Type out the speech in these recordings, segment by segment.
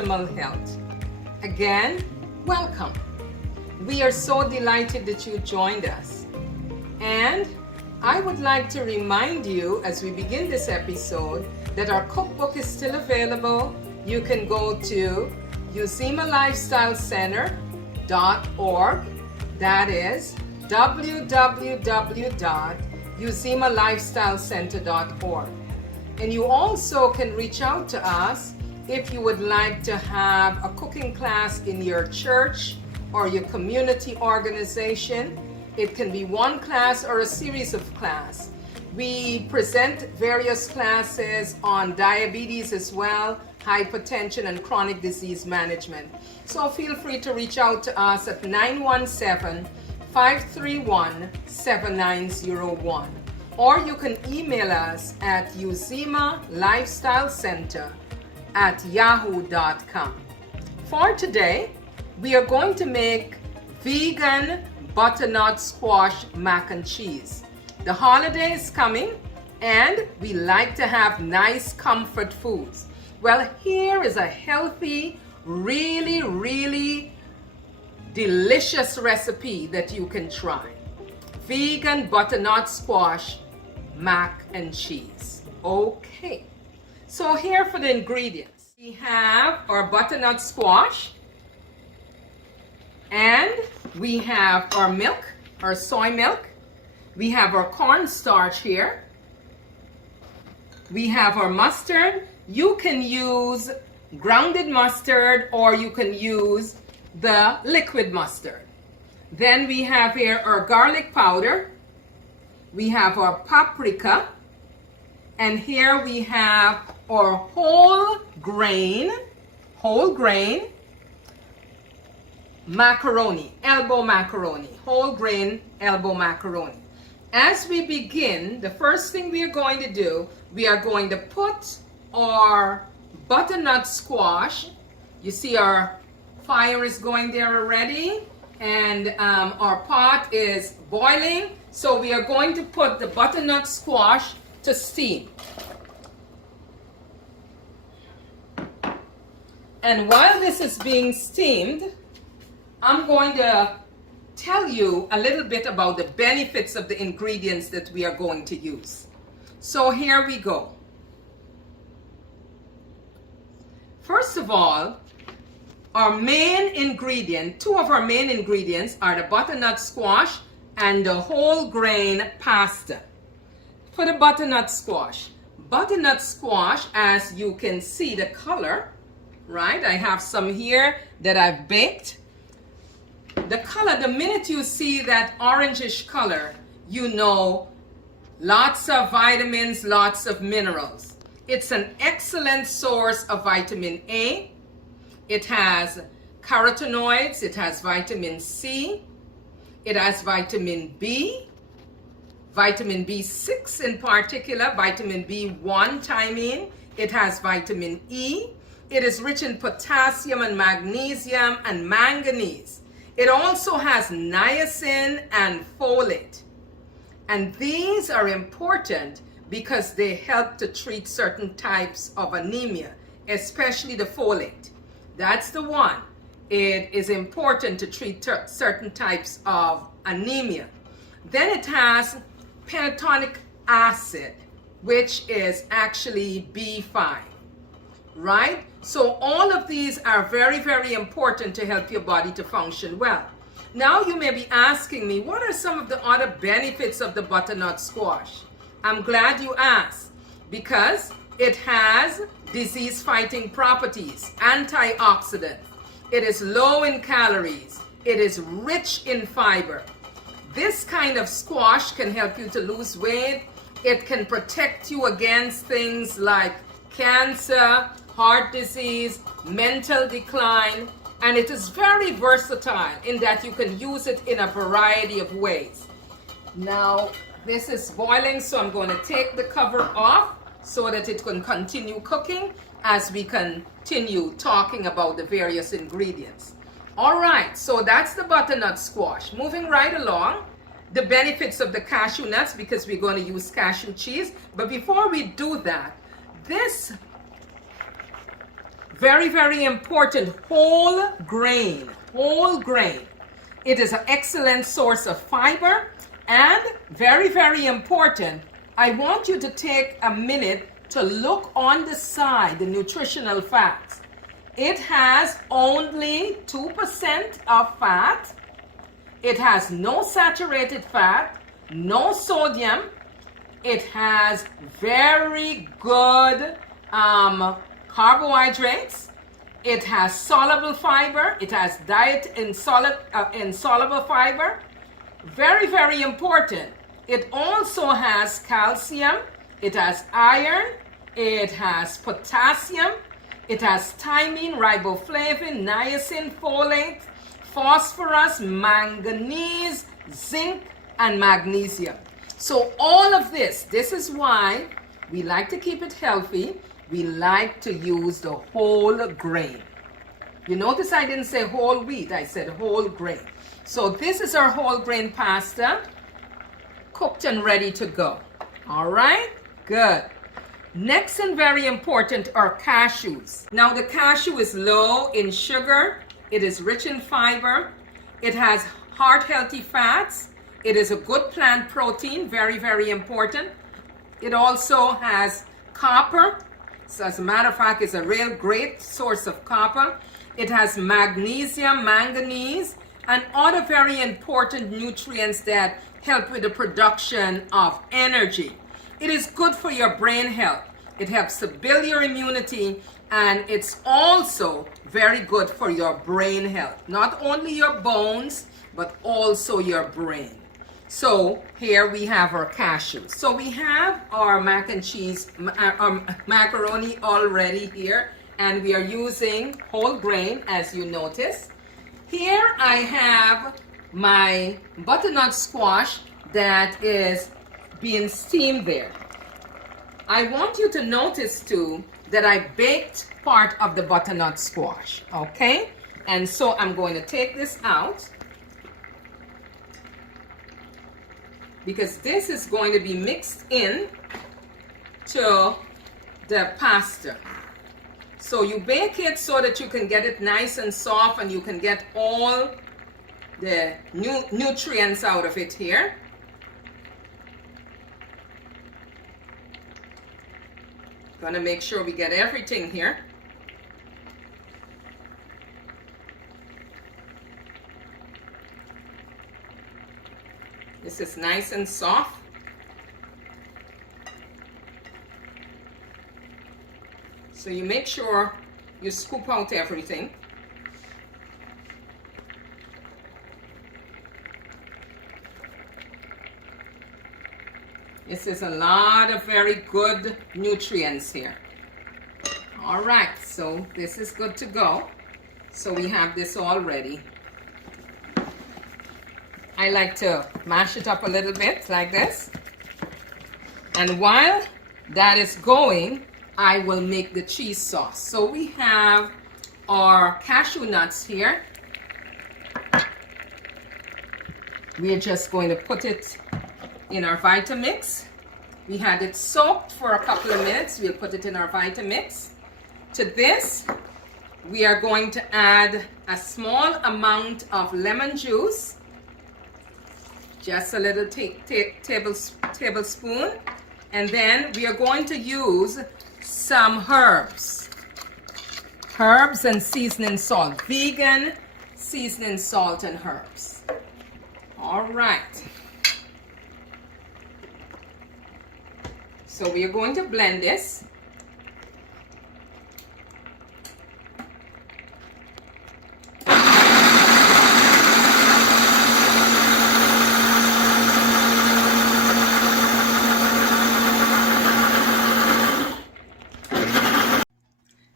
optimal health. Again, welcome. We are so delighted that you joined us. And I would like to remind you as we begin this episode that our cookbook is still available. You can go to usemalifestylecenter.org. That is www.usemalifestylecenter.org. And you also can reach out to us if you would like to have a cooking class in your church or your community organization. It can be one class or a series of classes. We present various classes on diabetes as well, hypertension, and chronic disease management. So feel free to reach out to us at 917-531-7901. Or you can email us at usemalifestylecenter@yahoo.com. For today, we are going to make vegan butternut squash mac and cheese. The holiday is coming and we like to have nice comfort foods. Well, here is a healthy, really delicious recipe that you can try. Vegan butternut squash mac and cheese. Okay, so here for the ingredients. We have our butternut squash, and we have our milk, our soy milk. We have our cornstarch here. We have our mustard. You can use grounded mustard or you can use the liquid mustard. Then we have here our garlic powder. We have our paprika. And here we have our whole grain macaroni, elbow macaroni, whole grain elbow macaroni. As we begin, the first thing we are going to do, we are going to put our butternut squash. You see our fire is going there already, and our pot is boiling. So we are going to put the butternut squash to steam. And while this is being steamed, I'm going to tell you a little bit about the benefits of the ingredients that we are going to use. So here we go. First of all, our main ingredient, two of our main ingredients are the butternut squash and the whole grain pasta. For the butternut squash, as you can see the color, right? I have some here that I've baked. The color, the minute you see that orangish color, you know lots of vitamins, lots of minerals. It's an excellent source of vitamin A. It has carotenoids, it has vitamin C, it has vitamin B, vitamin B6 in particular, vitamin B1 thiamine, it has vitamin E. It is rich in potassium and magnesium and manganese. It also has niacin and folate. And these are important because they help to treat certain types of anemia, especially the folate. That's the one. It is important to treat certain types of anemia. Then it has pantothenic acid, which is actually B5, right? So all of these are very important to help your body to function well. Now you may be asking me, what are some of the other benefits of the butternut squash? I'm glad you asked, because it has disease-fighting properties, antioxidant. It is low in calories. It is rich in fiber. This kind of squash can help you to lose weight. It can protect you against things like cancer, heart disease, mental decline, and it is very versatile in that you can use it in a variety of ways. Now, this is boiling, so I'm going to take the cover off so that it can continue cooking as we continue talking about the various ingredients. All right, so that's the butternut squash. Moving right along, the benefits of the cashew nuts, because we're going to use cashew cheese. But before we do that, this Very, very important, whole grain, whole grain. It is an excellent source of fiber, and very, very important, I want you to take a minute to look on the side, the nutritional facts. It has only 2% of fat. It has no saturated fat, no sodium. It has very good carbohydrates. It has soluble fiber. It has diet insoluble fiber. Very, very important. It also has calcium. It has iron. It has potassium. It has thiamine, riboflavin, niacin, folate, phosphorus, manganese, zinc, and magnesium. So all of this is why we like to keep it healthy. We like to use the whole grain. You notice I didn't say whole wheat, I said whole grain. So this is our whole grain pasta, cooked and ready to go. All right, good. Next and very important are cashews. Now the cashew is low in sugar, it is rich in fiber, it has heart healthy fats, it is a good plant protein, very, very important. It also has copper, so as a matter of fact, it's a real great source of copper. It has magnesium, manganese, and other very important nutrients that help with the production of energy. It is good for your brain health. It helps to build your immunity, and it's also very good for your brain health. Not only your bones, but also your brain. So here we have our cashews. So we have our mac and cheese, macaroni already here, and we are using whole grain, as you notice. Here I have my butternut squash that is being steamed there. I want you to notice too that I baked part of the butternut squash, okay? And so I'm going to take this out because this is going to be mixed in to the pasta. So you bake it so that you can get it nice and soft and you can get all the nutrients out of it here. Gonna make sure we get everything here. This is nice and soft. So you make sure you scoop out everything. This is a lot of very good nutrients here. All right, so this is good to go. So we have this all ready. I like to mash it up a little bit like this. And while that is going, I will make the cheese sauce. So we have our cashew nuts here. We are just going to put it in our Vitamix. We had it soaked for a couple of minutes. We'll put it in our Vitamix. To this, we are going to add a small amount of lemon juice, just a little tablespoon, and then we are going to use some herbs and seasoning salt, vegan seasoning salt and herbs. All right. So we are going to blend this.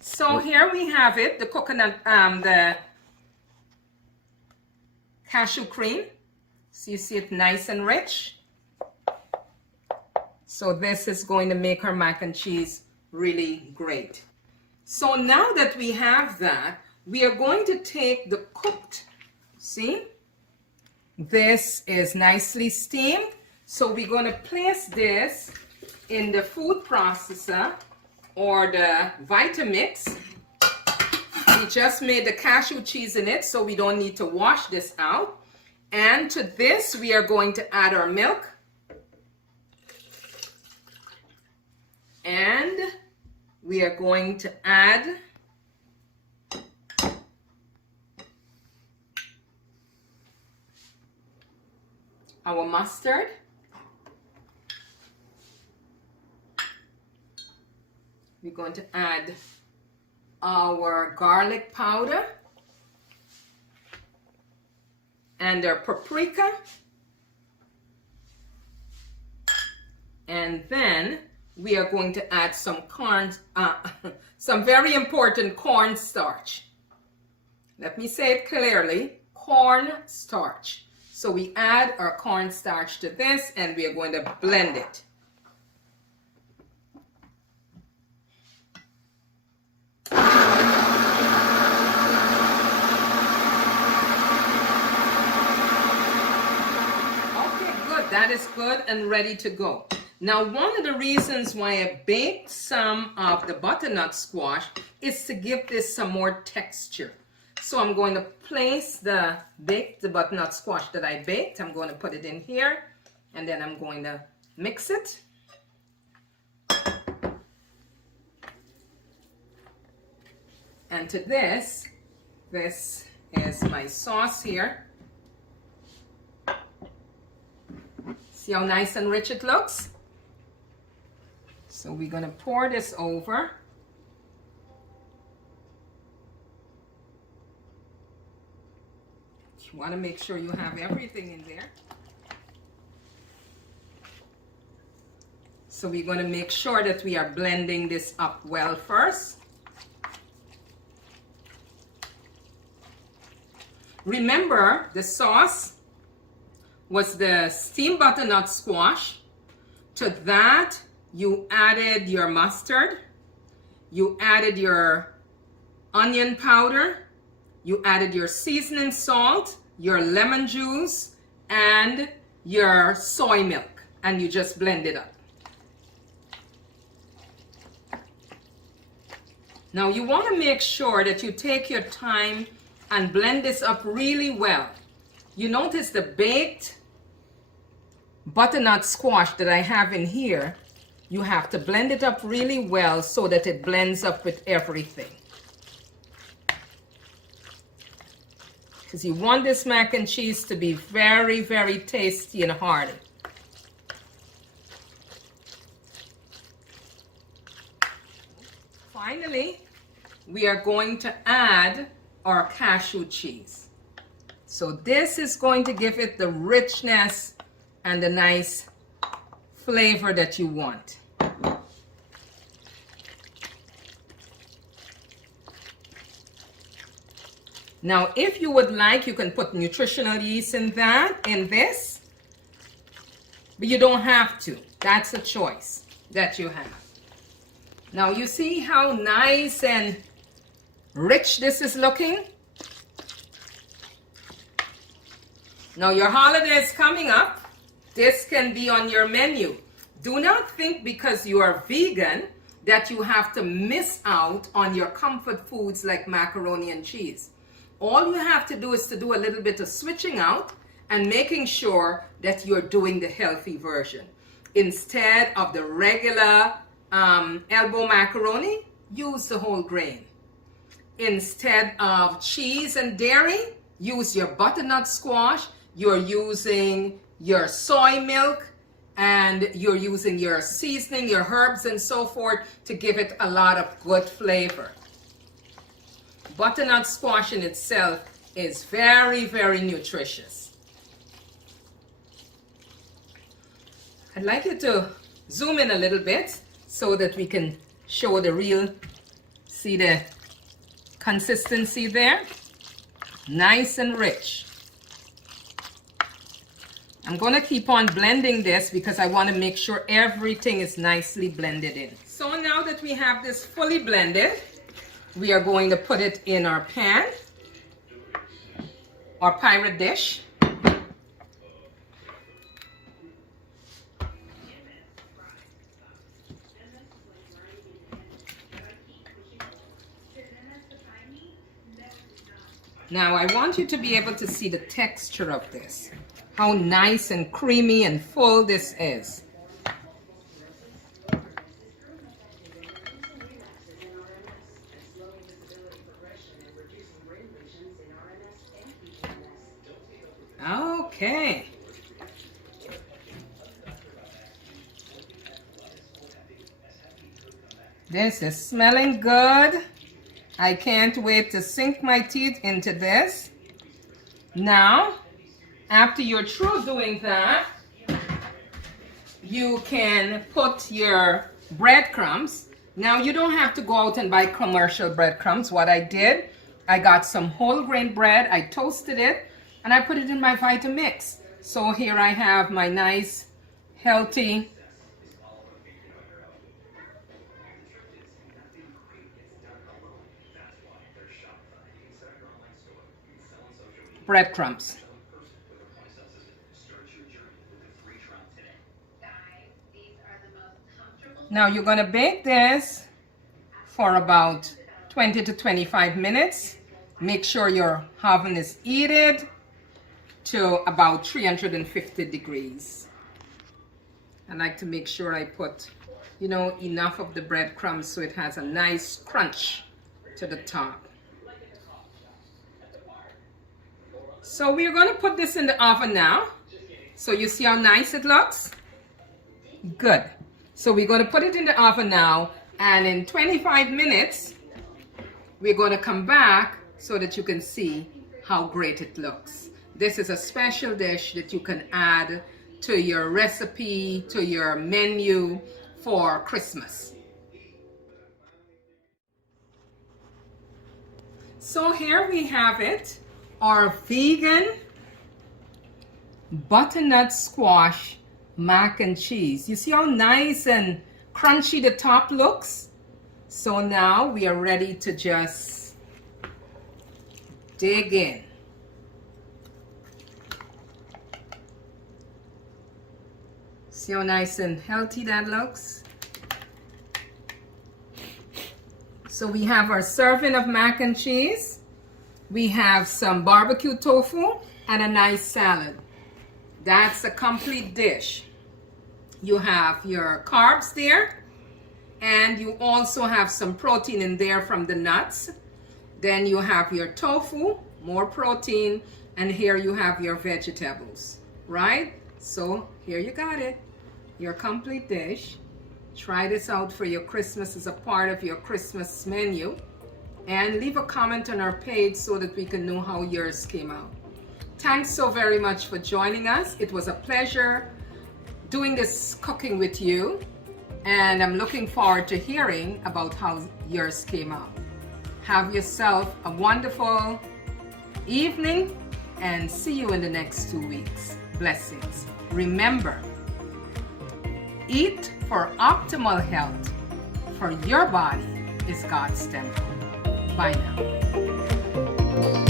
So here we have it, the coconut, the cashew cream. So you see it nice and rich. So this is going to make our mac and cheese really great. So now that we have that, we are going to take the cooked, see? This is nicely steamed. So we're going to place this in the food processor or the Vitamix. We just made the cashew cheese in it, so we don't need to wash this out. And to this, we are going to add our milk. And we are going to add our mustard. We're going to add our garlic powder and our paprika. And then we are going to add some some very important cornstarch. Let me say it clearly, cornstarch. So we add our cornstarch to this and we are going to blend it. That is good and ready to go. Now, one of the reasons why I baked some of the butternut squash is to give this some more texture. So I'm going to place the butternut squash that I baked. I'm going to put it in here and then I'm going to mix it. And to this is my sauce here. See how nice and rich it looks? So we're going to pour this over. You want to make sure you have everything in there. So we're going to make sure that we are blending this up well first. Remember, the sauce was the steamed butternut squash. To that, you added your mustard, you added your onion powder, you added your seasoning salt, your lemon juice, and your soy milk, and you just blend it up. Now you want to make sure that you take your time and blend this up really well. You notice the baked butternut squash that I have in here, you have to blend it up really well so that it blends up with everything. Because you want this mac and cheese to be very, very tasty and hearty. Finally, we are going to add our cashew cheese. So this is going to give it the richness and the nice flavor that you want. Now, if you would like, you can put nutritional yeast in this, but you don't have to. That's a choice that you have. Now, you see how nice and rich this is looking? Now your holiday is coming up. This can be on your menu. Do not think because you are vegan that you have to miss out on your comfort foods like macaroni and cheese. All you have to do is to do a little bit of switching out and making sure that you're doing the healthy version. Instead of the regular elbow macaroni, use the whole grain. Instead of cheese and dairy, use your butternut squash. You're using your soy milk and you're using your seasoning, your herbs and so forth to give it a lot of good flavor. Butternut squash in itself is very, very nutritious. I'd like you to zoom in a little bit so that we can show the real, see the consistency there? Nice and rich. I'm going to keep on blending this because I want to make sure everything is nicely blended in. So now that we have this fully blended, we are going to put it in our pan, our pirate dish. Now I want you to be able to see the texture of this. How nice and creamy and full this is. Okay. This is smelling good. I can't wait to sink my teeth into this. Now, after you're through doing that, you can put your breadcrumbs. Now, you don't have to go out and buy commercial breadcrumbs. What I did, I got some whole grain bread, I toasted it, and I put it in my Vitamix. So here I have my nice, healthy breadcrumbs. Now you're going to bake this for about 20 to 25 minutes. Make sure your oven is heated to about 350 degrees. I like to make sure I put, you know, enough of the breadcrumbs so it has a nice crunch to the top. So we're going to put this in the oven now. So you see how nice it looks? Good. So we're going to put it in the oven now, and in 25 minutes, we're going to come back so that you can see how great it looks. This is a special dish that you can add to your recipe, to your menu for Christmas. So here we have it, our vegan butternut squash mac and cheese. You see how nice and crunchy the top looks? So now we are ready to just dig in. See how nice and healthy that looks? So we have our serving of mac and cheese. We have some barbecue tofu and a nice salad. That's a complete dish. You have your carbs there, and you also have some protein in there from the nuts. Then you have your tofu, more protein, and here you have your vegetables, right? So here you got it, your complete dish. Try this out for your Christmas as a part of your Christmas menu, and leave a comment on our page so that we can know how yours came out. Thanks so very much for joining us. It was a pleasure doing this cooking with you, and I'm looking forward to hearing about how yours came out. Have yourself a wonderful evening, and see you in the next 2 weeks. Blessings. Remember, eat for optimal health, for your body is God's temple. Bye now.